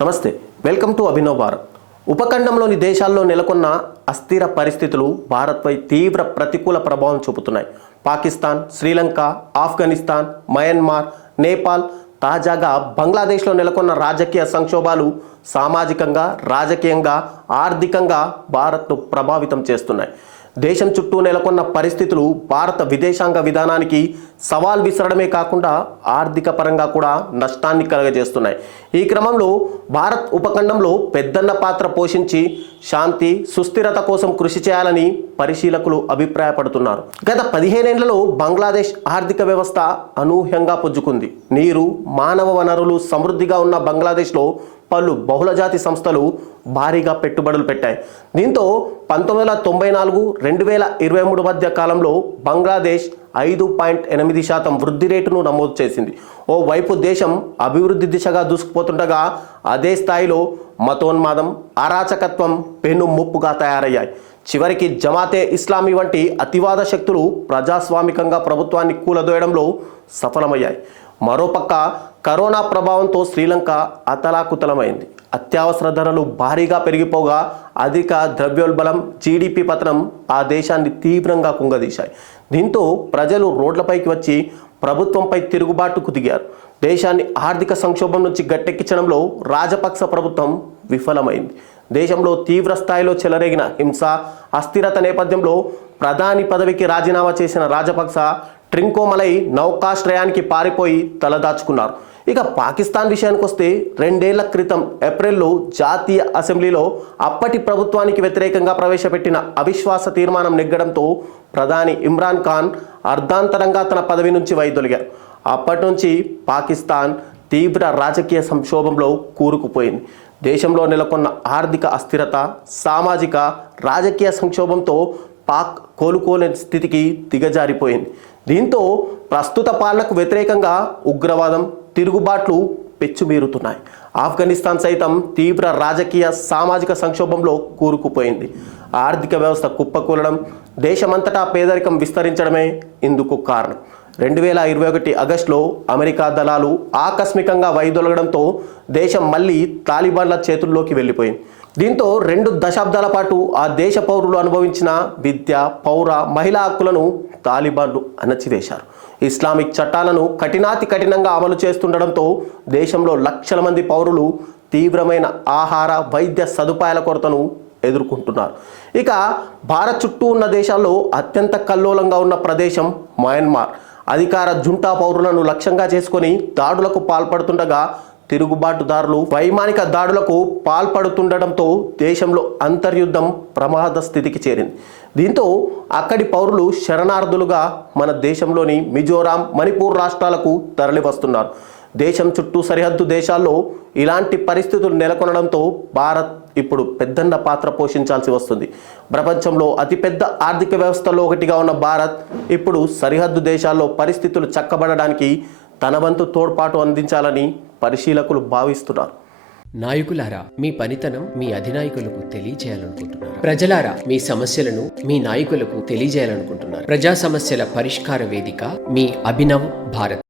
నమస్తే, welcome to Abhinav Bharat. ఉపఖండంలోని దేశాల్లో నెలకొన్న అస్థిర పరిస్థితులు భారత్పై తీవ్ర ప్రతికూల ప్రభావం చూపుతున్నాయి. పాకిస్తాన్, శ్రీలంక, ఆఫ్ఘనిస్తాన్, మయన్మార్, నేపాల్, తాజాగా బంగ్లాదేశ్లో నెలకొన్న రాజకీయ సంక్షోభాలు సామాజికంగా, రాజకీయంగా, ఆర్థికంగా భారత్ను ప్రభావితం చేస్తున్నాయి. దేశం చుట్టూ నెలకొన్న పరిస్థితులు భారత విదేశాంగ విధానానికి సవాల్ విసరడమే కాకుండా ఆర్థిక పరంగా కూడా నష్టాన్ని కలుగజేస్తున్నాయి. ఈ క్రమంలో భారత్ ఉపఖండంలో పెద్దన్న పాత్ర పోషించి శాంతి, సుస్థిరత కోసం కృషి చేయాలని పరిశీలకులు అభిప్రాయపడుతున్నారు. గత 15 ఏళ్లలో బంగ్లాదేశ్ ఆర్థిక వ్యవస్థ అనూహ్యంగా పుంజుకుంది. నీరు, మానవ వనరులు సమృద్ధిగా ఉన్న బంగ్లాదేశ్లో పలు బహుళజాతి సంస్థలు భారీగా పెట్టుబడులు పెట్టాయి. దీంతో 1994, 2023 మధ్య కాలంలో బంగ్లాదేశ్ 5.8% వృద్ధి రేటును నమోదు చేసింది. ఓవైపు దేశం అభివృద్ధి దిశగా దూసుకుపోతుండగా అదే స్థాయిలో మతోన్మాదం, అరాచకత్వం పెను ముప్పుగా తయారయ్యాయి. చివరికి జమాతే ఇస్లామీ వంటి అతివాద శక్తులు ప్రజాస్వామికంగా ప్రభుత్వాన్ని కూలదోయడంలో సఫలమయ్యాయి. మరోపక్క కరోనా ప్రభావంతో శ్రీలంక అతలాకుతలమైంది. అత్యవసర ధరలు భారీగా పెరిగిపోగా అధిక ద్రవ్యోల్బణం, జీడిపి పతనం ఆ దేశాన్ని తీవ్రంగా కుంగదీశాయి. దీంతో ప్రజలు రోడ్లపైకి వచ్చి ప్రభుత్వంపై తిరుగుబాటుకు దిగారు. దేశాన్ని ఆర్థిక సంక్షోభం నుంచి గట్టెక్కించడంలో రాజపక్స ప్రభుత్వం విఫలమైంది. దేశంలో తీవ్ర స్థాయిలో చెలరేగిన హింస, అస్థిరత నేపథ్యంలో ప్రధాని పదవికి రాజీనామా చేసిన రాజపక్స ట్రింకోమలై నౌకాశ్రయానికి పారిపోయి తలదాచుకున్నారు. ఇక పాకిస్తాన్ విషయానికి వస్తే 2 ఏళ్ల క్రితం ఏప్రిల్లో జాతీయ అసెంబ్లీలో అప్పటి ప్రభుత్వానికి వ్యతిరేకంగా ప్రవేశపెట్టిన అవిశ్వాస తీర్మానం నెగ్గడంతో ప్రధాని ఇమ్రాన్ ఖాన్ అర్ధాంతరంగా తన పదవి నుంచి వైదొలిగారు. అప్పటి నుంచి పాకిస్తాన్ తీవ్ర రాజకీయ సంక్షోభంలో కూరుకుపోయింది. దేశంలో నెలకొన్న ఆర్థిక అస్థిరత, సామాజిక, రాజకీయ సంక్షోభంతో పాక్ కోలుకోలేని స్థితికి దిగజారిపోయింది. దీంతో ప్రస్తుత పాలనకు వ్యతిరేకంగా ఉగ్రవాదం, తిరుగుబాట్లు పెచ్చుమీరుతున్నాయి. ఆఫ్ఘనిస్తాన్ సైతం తీవ్ర రాజకీయ, సామాజిక సంక్షోభంలో కూరుకుపోయింది. ఆర్థిక వ్యవస్థ కుప్పకూలడం, దేశమంతటా పేదరికం విస్తరించడమే ఇందుకు కారణం. 2021 ఆగస్టులో అమెరికా దళాలు ఆకస్మికంగా వైదొలగడంతో దేశం మళ్ళీ తాలిబాన్ల చేతుల్లోకి వెళ్ళిపోయింది. దీంతో 2 దశాబ్దాల పాటు ఆ దేశ పౌరులు అనుభవించిన విద్య, పౌర, మహిళా హక్కులను తాలిబాన్లు అణచివేశారు. ఇస్లామిక్ చట్టాలను కఠినాతి కఠినంగా అమలు చేస్తుండడంతో దేశంలో లక్షల మంది పౌరులు తీవ్రమైన ఆహార, వైద్య సదుపాయాల కొరతను ఎదుర్కొంటున్నారు. ఇక భారత్ చుట్టూ ఉన్న దేశాల్లో అత్యంత కల్లోలంగా ఉన్న ప్రదేశం మయన్మార్. అధికార జుంటా పౌరులను లక్ష్యంగా చేసుకొని దాడులకు పాల్పడుతుండగా తిరుగుబాటుదారులు వైమానిక దాడులకు పాల్పడుతుండటంతో దేశంలో అంతర్యుద్ధం ప్రమాద స్థితికి చేరింది. దీంతో అక్కడి పౌరులు శరణార్థులుగా మన దేశంలోని మిజోరాం, మణిపూర్ రాష్ట్రాలకు తరలి వస్తున్నారు. దేశం చుట్టూ సరిహద్దు దేశాల్లో ఇలాంటి పరిస్థితులు నెలకొనడంతో భారత్ ఇప్పుడు పెద్దన్న పాత్ర పోషించాల్సి వస్తుంది. ప్రపంచంలో అతిపెద్ద ఆర్థిక వ్యవస్థల్లో ఒకటిగా ఉన్న భారత్ ఇప్పుడు సరిహద్దు దేశాల్లో పరిస్థితులు చక్కబడడానికి తన వంతు తోడ్పాటు అందించాలని పరిశీలకులు భావిస్తున్నారు. నాయకులారా, మీ పనితనం మీ అధినాయకులకు తెలియజేయాలనుకుంటున్నారు. ప్రజలారా, మీ సమస్యలను మీ నాయకులకు తెలియజేయాలనుకుంటున్నారు. ప్రజా సమస్యల పరిష్కార వేదిక మీ అభినవ్ భారత్.